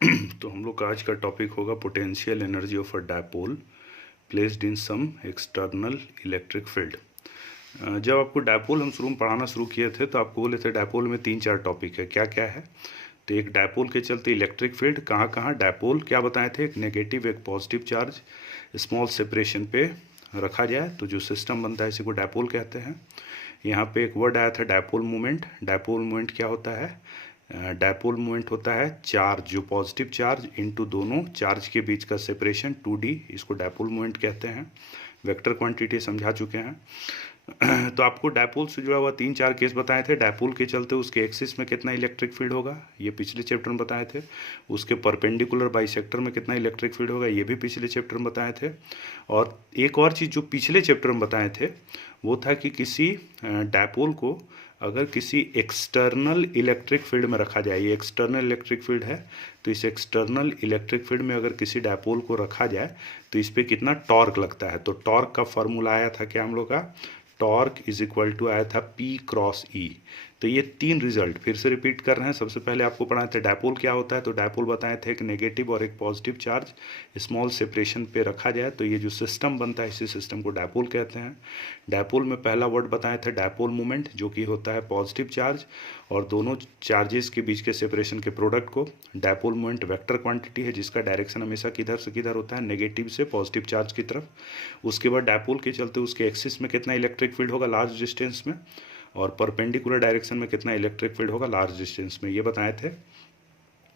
तो हम लोग का आज का टॉपिक होगा potential energy of a dipole placed in some external electric field. जब आपको डायपोल हम शुरू में पढ़ाना शुरू किए थे तो आपको बोले थे डायपोल में 3-4 टॉपिक है, क्या क्या है। तो एक डायपोल के चलते इलेक्ट्रिक फील्ड कहाँ कहाँ डायपोल क्या बताए थे, एक नेगेटिव एक पॉजिटिव चार्ज स्मॉल सेपरेशन पे रखा जाए तो जो सिस्टम बनता है इसी को डायपोल कहते हैं। यहाँ पे एक वर्ड आया था डायपोल मोमेंट। डायपोल मोमेंट क्या होता है? डायपोल मोमेंट होता है चार्ज, जो पॉजिटिव चार्ज इनटू दोनों चार्ज के बीच का सेपरेशन 2D, इसको डायपोल मोमेंट कहते हैं। वेक्टर क्वांटिटी समझा चुके हैं। तो आपको डायपोल से जुड़ा हुआ 3-4 केस बताए थे। डायपोल के चलते उसके एक्सिस में कितना इलेक्ट्रिक फील्ड होगा, ये पिछले चैप्टर में बताए थे। उसके परपेंडिकुलर बाइसेक्टर में कितना इलेक्ट्रिक फील्ड होगा, ये भी पिछले चैप्टर में बताए थे। और एक और चीज़ जो पिछले चैप्टर में बताए थे वो था कि किसी डायपोल को अगर किसी एक्सटर्नल इलेक्ट्रिक फील्ड में रखा जाए, ये एक्सटर्नल इलेक्ट्रिक फील्ड है, तो इस एक्सटर्नल इलेक्ट्रिक फील्ड में अगर किसी डायपोल को रखा जाए तो इस पर कितना टॉर्क लगता है। तो टॉर्क का फॉर्मूला आया था क्या हम लोग का, टॉर्क इज इक्वल टू आया था P क्रॉस E। तो ये 3 रिजल्ट फिर से रिपीट कर रहे हैं। सबसे पहले आपको पढ़ाए थे डायपोल क्या होता है, तो डायपोल बताए थे एक नेगेटिव और एक पॉजिटिव चार्ज स्मॉल सेपरेशन पे रखा जाए तो ये जो सिस्टम बनता है इसी सिस्टम को डायपोल कहते हैं। डायपोल में पहला वर्ड बताए थे डायपोल मोमेंट, जो कि होता है पॉजिटिव चार्ज और दोनों चार्जेस के बीच के सेपरेशन के प्रोडक्ट को। डायपोल मोमेंट वेक्टर क्वांटिटी है जिसका डायरेक्शन हमेशा किधर से किधर होता है, नेगेटिव से पॉजिटिव चार्ज की तरफ। उसके बाद डायपोल के चलते उसके एक्सिस में कितना इलेक्ट्रिक फील्ड होगा लार्ज डिस्टेंस में, और परपेंडिकुलर डायरेक्शन में कितना इलेक्ट्रिक फील्ड होगा लार्ज डिस्टेंस में, ये बताए थे।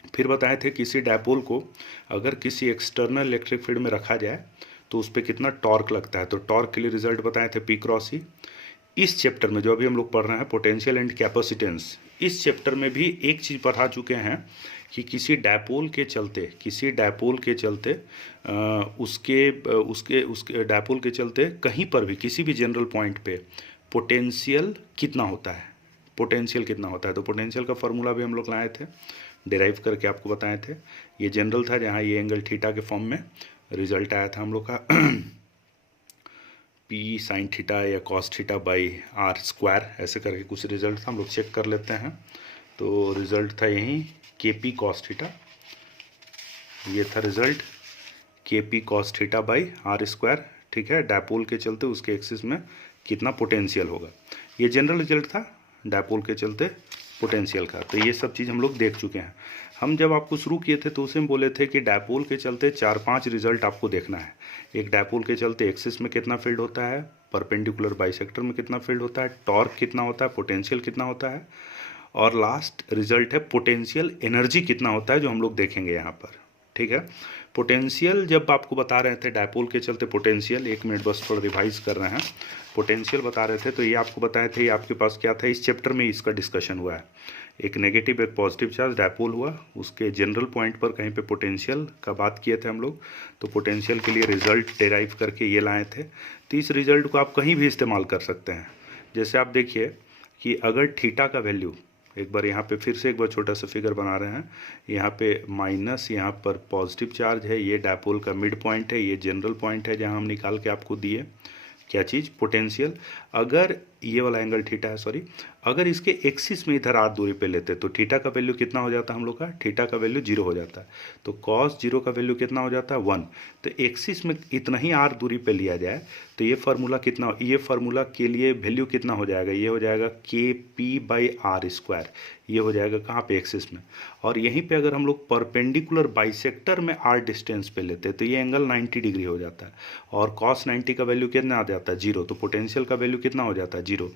फिर बताए थे किसी डायपोल को अगर किसी एक्सटर्नल इलेक्ट्रिक फील्ड में रखा जाए तो उस पर कितना टॉर्क लगता है। तो टॉर्क के लिए रिजल्ट बताए थे P क्रॉस E। इस चैप्टर में जो अभी हम लोग पढ़ रहे हैं पोटेंशियल एंड कैपेसिटेंस, इस चैप्टर में भी एक चीज़ पढ़ा चुके हैं कि किसी डायपोल के चलते उसके डायपोल के चलते कहीं पर भी किसी भी जनरल पॉइंट पे पोटेंशियल कितना होता है, पोटेंशियल कितना होता है। तो पोटेंशियल का फॉर्मूला भी हम लोग लाए थे, डिराइव करके आपको बताए थे। ये जनरल था जहाँ ये एंगल थीटा के फॉर्म में रिजल्ट आया था हम लोग का P साइन थीटा या cos theta by R square, ऐसे करके कुछ रिजल्ट था, हम लोग चेक कर लेते हैं। तो रिजल्ट था यहीं KP कॉस थीटा, ये था result KP cos theta by R square, ठीक है। डायपोल के चलते उसके एक्सिस में कितना पोटेंशियल होगा, ये जनरल रिजल्ट था डायपोल के चलते पोटेंशियल का। तो ये सब चीज़ हम लोग देख चुके हैं। हम जब आपको शुरू किए थे तो उसमें बोले थे कि डायपोल के चलते 4-5 रिजल्ट आपको देखना है। एक डायपोल के चलते एक्सिस में कितना फील्ड होता है, परपेंडिकुलर बाइसेक्टर में कितना फील्ड होता है, टॉर्क कितना होता है, पोटेंशियल कितना होता है, और लास्ट रिजल्ट है पोटेंशियल एनर्जी कितना होता है, जो हम लोग देखेंगे यहाँ पर, ठीक है। पोटेंशियल जब आपको बता रहे थे डायपोल के चलते पोटेंशियल, 1 मिनट बस थोड़ा रिवाइज कर रहे हैं। पोटेंशियल बता रहे थे तो ये आपको बताए थे, ये आपके पास क्या था, इस चैप्टर में इसका डिस्कशन हुआ है। एक नेगेटिव एक पॉजिटिव चार्ज डायपोल हुआ, उसके जनरल पॉइंट पर कहीं पे पोटेंशियल का बात किए थे हम लोग। तो पोटेंशियल के लिए रिजल्ट डेराइव करके ये लाए थे। तो इस रिजल्ट को आप कहीं भी इस्तेमाल कर सकते हैं। जैसे आप देखिए कि अगर थीटा का वैल्यू, एक बार यहाँ पे फिर से एक बार छोटा सा फिगर बना रहे हैं, यहाँ पे माइनस, यहाँ पर पॉजिटिव चार्ज है, ये डायपोल का मिड पॉइंट है, ये जनरल पॉइंट है जहाँ हम निकाल के आपको दिए क्या चीज़, पोटेंशियल। अगर ये वाला एंगल थीटा है, सॉरी, अगर इसके एक्सिस में इधर r दूरी पे लेते तो थीटा का वैल्यू कितना हो जाता है हम लोग का, थीटा का वैल्यू 0 हो जाता है। तो cos 0 का वैल्यू कितना हो जाता है 1। तो एक्सिस में इतना ही r दूरी पे लिया जाए तो ये फार्मूला कितना, ये फार्मूला के लिए वैल्यू कितना हो जाएगा, ये हो जाएगा KP बाई R स्क्वायर, ये हो जाएगा कहाँ पे, एक्सिस में। और यहीं पे अगर हम लोग परपेंडिकुलर बाइसेक्टर में r डिस्टेंस पे लेते हैं तो ये एंगल 90 डिग्री हो जाता है, और cos 90 का वैल्यू कितना आ जाता है 0। तो पोटेंशियल का वैल्यू कितना हो जाता है 0।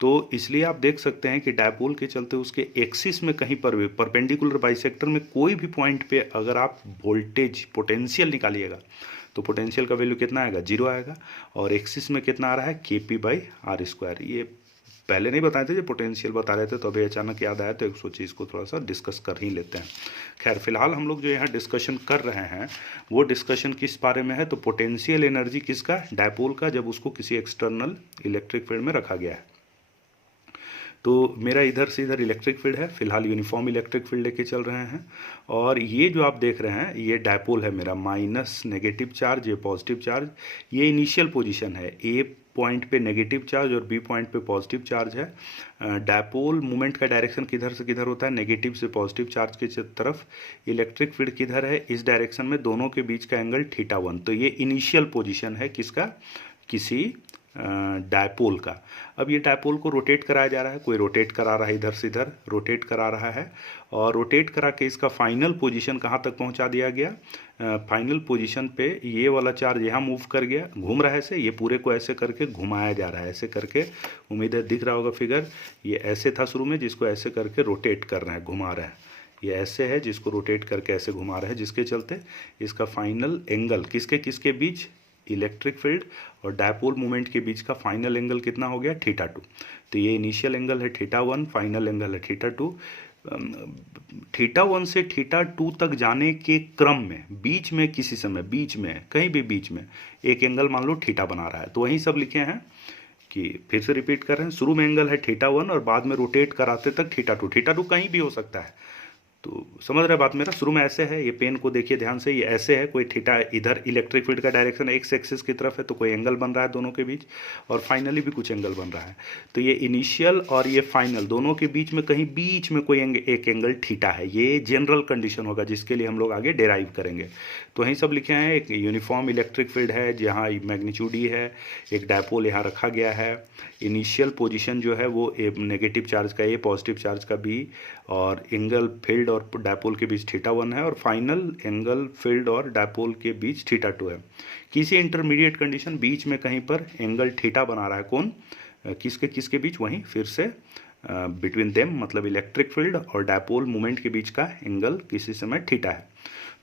तो इसलिए आप देख सकते हैं कि डायपोल के चलते उसके एक्सिस में कहीं पर भी परपेंडिकुलर बाइसेक्टर में कोई भी पॉइंट पे अगर आप वोल्टेज पोटेंशियल निकालिएगा तो पोटेंशियल का वैल्यू कितना आएगा, 0 आएगा। और एक्सिस में कितना आ रहा है, KP बाई R स्क्वायर। ये पहले नहीं बताए थे, जब पोटेंशियल बता रहे थे तो अभी अचानक याद आया तो एक सोचिए इसको थोड़ा सा डिस्कस कर ही लेते हैं। खैर फिलहाल हम लोग जो यहाँ डिस्कशन कर रहे हैं वो डिस्कशन किस बारे में है, तो पोटेंशियल एनर्जी किसका, डायपोल का, जब उसको किसी एक्सटर्नल इलेक्ट्रिक फील्ड में रखा गया है। तो मेरा इधर से इधर इलेक्ट्रिक फील्ड है, फिलहाल यूनिफॉर्म इलेक्ट्रिक फील्ड लेके चल रहे हैं। और ये जो आप देख रहे हैं ये डायपोल है मेरा, माइनस नेगेटिव चार्ज, ये पॉजिटिव चार्ज, ये इनिशियल पोजीशन है, पॉइंट पे नेगेटिव चार्ज और बी पॉइंट पे पॉजिटिव चार्ज है। डायपोल मोमेंट का डायरेक्शन किधर से किधर होता है, नेगेटिव से पॉजिटिव चार्ज की तरफ। इलेक्ट्रिक फील्ड किधर है, इस डायरेक्शन में, दोनों के बीच का एंगल θ1। तो ये इनिशियल पोजीशन है किसका, किसी डायपोल का। अब ये डायपोल को रोटेट कराया जा रहा है, कोई रोटेट करा रहा है, इधर से इधर रोटेट करा रहा है, और रोटेट करा के इसका फाइनल पोजीशन कहाँ तक पहुँचा दिया गया, फाइनल पोजीशन पे ये वाला चार्ज यहाँ मूव कर गया, घूम रहा है ऐसे, ये पूरे को ऐसे करके घुमाया जा रहा है, ऐसे करके, उम्मीद है दिख रहा होगा फिगर, ये ऐसे था शुरू में, जिसको ऐसे करके रोटेट कर रहे हैं, घुमा रहे हैं, ये ऐसे है जिसको रोटेट करके ऐसे घुमा रहे हैं, जिसके चलते इसका फाइनल एंगल किसके किसके बीच, इलेक्ट्रिक फील्ड और डायपोल मोमेंट के बीच का फाइनल एंगल कितना हो गया, θ2। तो ये इनिशियल एंगल है θ1, फाइनल एंगल है θ2। θ1 से θ2 तक जाने के क्रम में बीच में किसी समय, बीच में कहीं भी बीच में एक एंगल मान लो θ बना रहा है, तो वहीं सब लिखे हैं कि फिर से रिपीट कर रहे हैं, शुरू में एंगल है θ1 और बाद में रोटेट कराते तक θ2। θ2 कहीं भी हो सकता है, तो समझ रहे बात मेरा, शुरू में ऐसे है, ये पेन को देखिए ध्यान से, ये ऐसे है, कोई थीटा इधर इलेक्ट्रिक फील्ड का डायरेक्शन एक्स एक्सिस की तरफ है, तो कोई एंगल बन रहा है दोनों के बीच, और फाइनली भी कुछ एंगल बन रहा है। तो ये इनिशियल और ये फाइनल दोनों के बीच में कहीं बीच में कोई एक एंगल थीटा है, ये जनरल कंडीशन होगा जिसके लिए हम लोग आगे डेराइव करेंगे। तो वहीं सब लिखे हैं, एक यूनिफॉर्म इलेक्ट्रिक फील्ड है जहाँ मैग्नीट्यूड ई है, एक डायपोल यहाँ रखा गया है, इनिशियल पोजीशन जो है वो नेगेटिव चार्ज का ए, पॉजिटिव चार्ज का बी, और एंगल फील्ड और डायपोल के बीच θ1 है, और फाइनल एंगल फील्ड और डायपोल के बीच θ2 है। किसी इंटरमीडिएट कंडीशन बीच में कहीं पर एंगल थीटा बना रहा है, कौन, किसके किसके बीच, वहीं फिर से बिटवीन देम, मतलब इलेक्ट्रिक फील्ड और डायपोल मोमेंट के बीच का एंगल किसी समय थीटा है।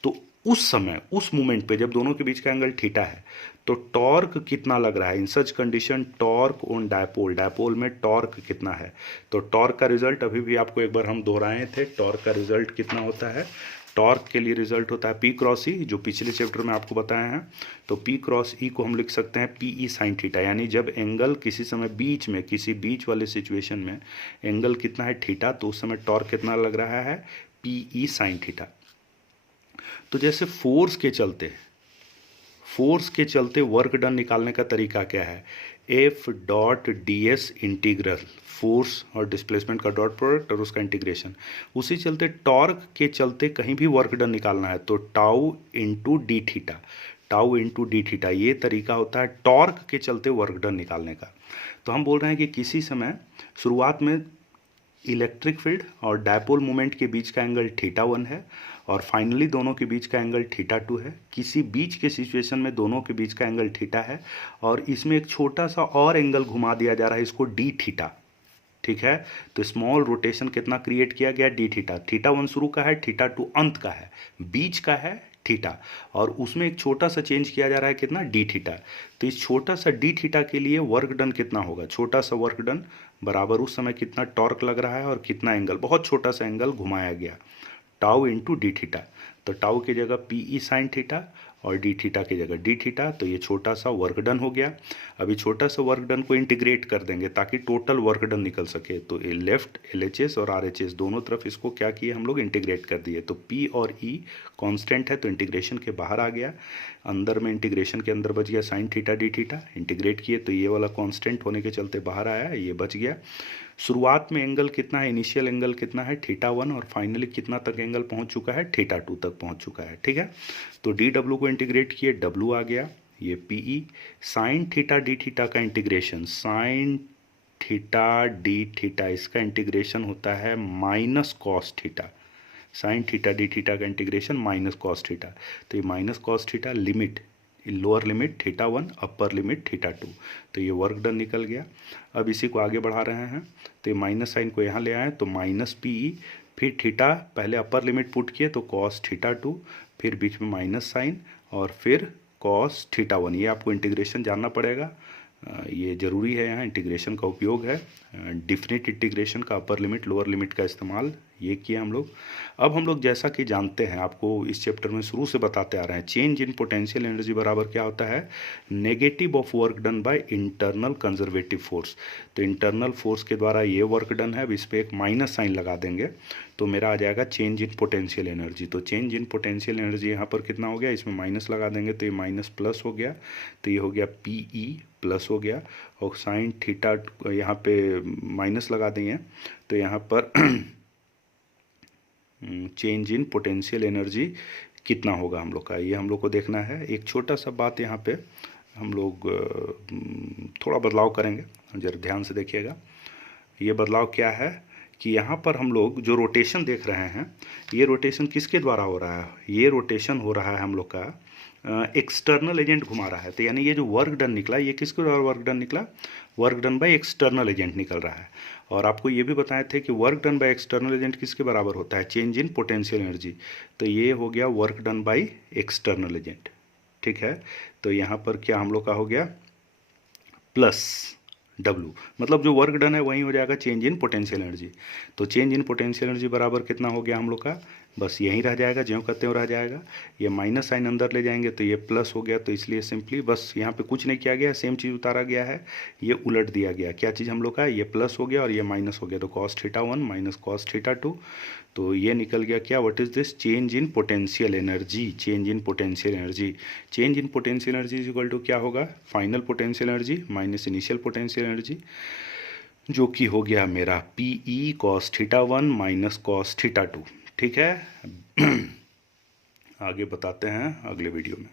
तो उस समय, उस मोमेंट पे जब दोनों के बीच का एंगल थीटा है, तो टॉर्क कितना लग रहा है in such condition, torque on dipole, dipole में टॉर्क कितना है। तो टॉर्क का रिजल्ट अभी भी आपको एक बार हम दोहराए थे, टॉर्क का रिजल्ट कितना होता है, टॉर्क के लिए रिजल्ट होता है P क्रॉस ई, जो पिछले चैप्टर में आपको बताया है। तो P क्रॉस ई को हम लिख सकते हैं PE साइन थीटा, यानी जब एंगल किसी समय बीच में, किसी बीच वाले सिचुएशन में एंगल कितना है थीटा, तो उस समय टॉर्क कितना लग रहा है, PE साइन थीटा। तो जैसे फोर्स के चलते वर्क डन निकालने का तरीका क्या है, F dot D S integral, force और डिस्प्लेसमेंट का डॉट प्रोडक्ट और उसका इंटीग्रेशन। उसी चलते टॉर्क के चलते कहीं भी वर्क डन निकालना है तो tau into D theta, tau into D theta, ये तरीका होता है टॉर्क के चलते वर्क डन निकालने का। तो हम बोल रहे हैं कि किसी समय शुरुआत में इलेक्ट्रिक फील्ड और डायपोल मोमेंट के बीच का एंगल θ1 है, और फाइनली दोनों के बीच का एंगल θ2 है। किसी बीच के सिचुएशन में दोनों के बीच का एंगल थीटा है, और इसमें एक छोटा सा और एंगल घुमा दिया जा रहा है, इसको डी थीटा, ठीक है। तो स्मॉल रोटेशन कितना क्रिएट किया गया, डी थीटा, θ1 शुरू का है, θ2 अंत का है, बीच का है थीटा, और उसमें एक छोटा सा चेंज किया जा रहा है कितना, डी थीटा। तो इस छोटा सा डी थीटा के लिए वर्क डन कितना होगा, छोटा सा वर्क डन बराबर उस समय कितना टॉर्क लग रहा है और कितना एंगल, बहुत छोटा सा एंगल घुमाया गया, टाउ इंटू डी थीटा। तो टाउ की जगह PE साइन थीटा और डी थीटा की जगह डी थीटा, तो ये छोटा सा वर्क डन हो गया। अभी छोटा सा वर्क डन को इंटीग्रेट कर देंगे ताकि टोटल वर्क डन निकल सके। तो ये लेफ्ट LHS और RHS दोनों तरफ इसको क्या किए हम लोग, इंटीग्रेट कर दिए। तो P और E कांस्टेंट है, तो इंटीग्रेशन के बाहर आ गया, अंदर में इंटीग्रेशन के अंदर बच गया sign theta d theta, integrate किए तो ये वाला कांस्टेंट होने के चलते बाहर आया, ये बच गया। शुरुआत में एंगल कितना है, इनिशियल एंगल कितना है θ1, और फाइनली कितना तक एंगल पहुंच चुका है, θ2 तक पहुंच चुका है, ठीक है। तो DW को इंटीग्रेट किए, W आ गया, ये PE sine theta d theta का integration, sine theta d theta, इसका इंटीग्रेशन होता है minus cos theta, sine theta d theta का इंटीग्रेशन माइनस कॉस थीटा। तो ये minus cos theta, limit lower limit θ1, upper limit θ2, तो ये वर्क डन निकल गया। अब इसी को आगे बढ़ा रहे हैं, तो ये माइनस साइन को यहाँ ले आए, तो माइनस PE, फिर थीटा, पहले अपर लिमिट पुट किए तो कॉस θ2, फिर बीच में माइनस साइन और फिर कॉस θ1। ये आपको इंटीग्रेशन जानना पड़ेगा, ये ज़रूरी है, यहाँ इंटीग्रेशन का उपयोग है, डिफिनिट इंटीग्रेशन का, अपर लिमिट लोअर लिमिट का इस्तेमाल ये किया हम लोग। अब हम लोग जैसा कि जानते हैं, आपको इस चैप्टर में शुरू से बताते आ रहे हैं, चेंज इन पोटेंशियल एनर्जी बराबर क्या होता है, negative of work done by internal conservative force. तो इंटरनल फोर्स के द्वारा ये वर्क डन है, अब इस पर एक माइनस साइन लगा देंगे तो मेरा आ जाएगा चेंज इन पोटेंशियल एनर्जी। तो चेंज इन पोटेंशियल एनर्जी यहाँ पर कितना हो गया, इसमें माइनस लगा देंगे तो ये माइनस प्लस हो गया, तो ये हो गया PE प्लस हो गया, और साइन थीटा यहाँ पे माइनस लगा दिए तो यहाँ पर चेंज इन पोटेंशियल एनर्जी कितना होगा हम लोग का, ये हम लोग को देखना है। एक छोटा सा बात यहाँ पे हम लोग थोड़ा बदलाव करेंगे, जरा ध्यान से देखिएगा। ये बदलाव क्या है कि यहाँ पर हम लोग जो रोटेशन देख रहे हैं, ये रोटेशन किसके द्वारा हो रहा है, ये रोटेशन हो रहा है हम लोग का एक्सटर्नल एजेंट घुमा रहा है। तो यानी ये जो वर्क डन निकला, ये किसके द्वारा वर्क डन निकला, work done by external agent निकल रहा है। और आपको ये भी बताए थे कि work done by external agent किसके बराबर होता है, चेंज इन पोटेंशियल एनर्जी। तो ये हो गया work done by external agent, ठीक है। तो यहाँ पर क्या हम लोग का हो गया प्लस W, मतलब जो वर्क डन है वही हो जाएगा चेंज इन पोटेंशियल एनर्जी। तो चेंज इन पोटेंशियल एनर्जी बराबर कितना हो गया हम लोग का, बस यहीं रह जाएगा, ज्यों का त्यों रह जाएगा। ये माइनस साइन अंदर ले जाएंगे तो ये प्लस हो गया, तो इसलिए सिंपली बस यहाँ पे कुछ नहीं किया गया, सेम चीज़ उतारा गया है, ये उलट दिया गया। क्या चीज़ हम लोग का, ये प्लस हो गया और ये माइनस हो गया, तो cos theta 1 minus cos theta 2, तो ये निकल गया क्या, what is this, change in potential energy. Change in potential energy, change in potential energy is equal to क्या होगा, final potential energy minus initial potential energy, जो कि हो गया मेरा PE cos theta 1 minus cos theta 2, ठीक है। आगे बताते हैं अगले वीडियो में।